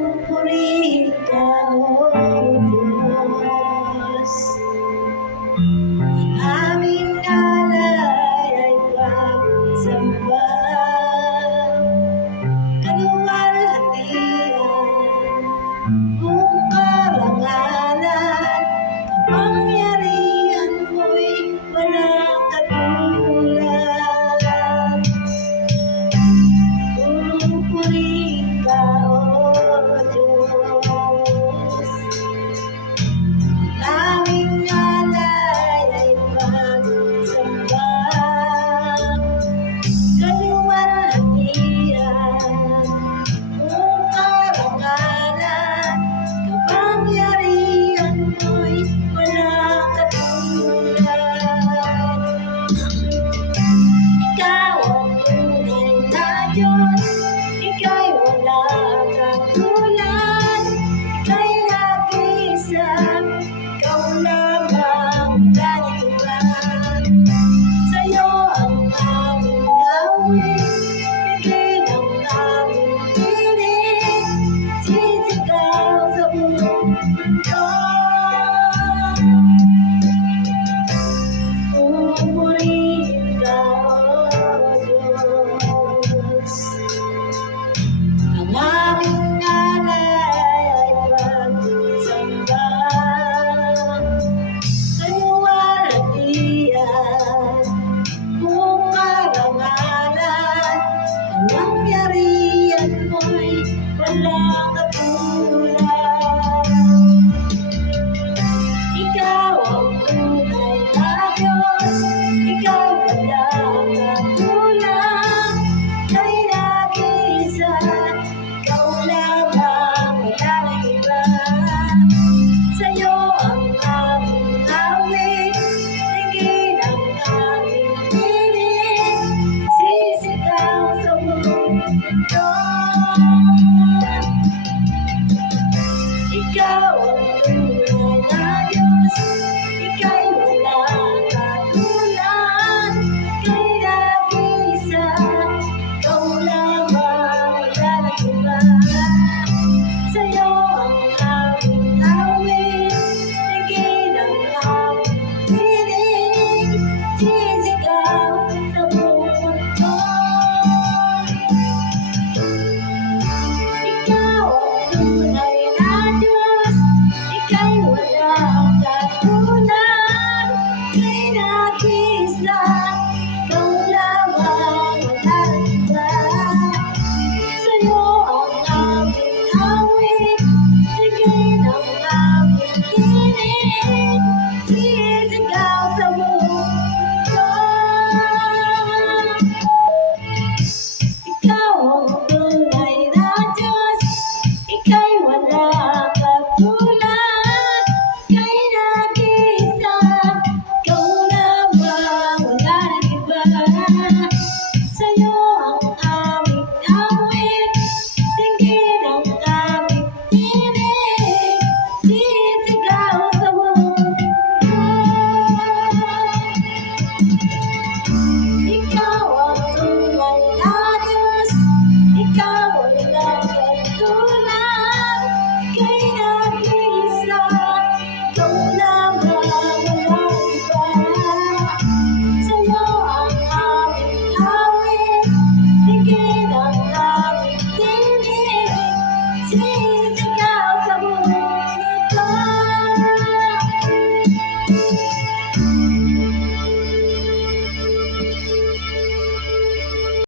Pupurihin ka, O Diyos. Aming alay ay pagsamba, kaluwalhatian, kung karangalan, kapangyarihan mo'y walang katulad. Pupurihin ka, O Diyos. Aming alay ay pagsamba, kaluwalhatian, kung karangalan, kapangyarihan mo'y walang katulad. Ikaw ang tunay na Diyos, ika'y walang katulad, ika'y nag-iisa, ikaw lamang nalilibad. Sa'yo ang aming awit, bigay ng aming tinig, sisigaw sa buong mundo. Pupurihin ka, O Diyos. Ang aming alay ay pagsamba, kaluwalhatian, kung karangalan, kapangyarihan mo'y walang katulad. Ikaw ang tunay na Diyos, ikaw walang katulad, ika'y nag-iisa, ikaw lamang nalilibad. Sa'yo ang aming awit, tingin ang aming tinig, sisigaw sa buong mundo. Ikaw ang tunay na Diyos, ika'y walang katulad, ika'y nag-iisa, ikaw lamang nalilibad. Sa'yo ang aming awit, tingin ang aming tinig, sisigaw sa buong mundo. Ikaw ang tunay na Diyos, ika'y walang katulad, ika'y nag-iisa, ikaw lamang nalilibad. Sa'yo ang aming awit, tingin ang aming tinig,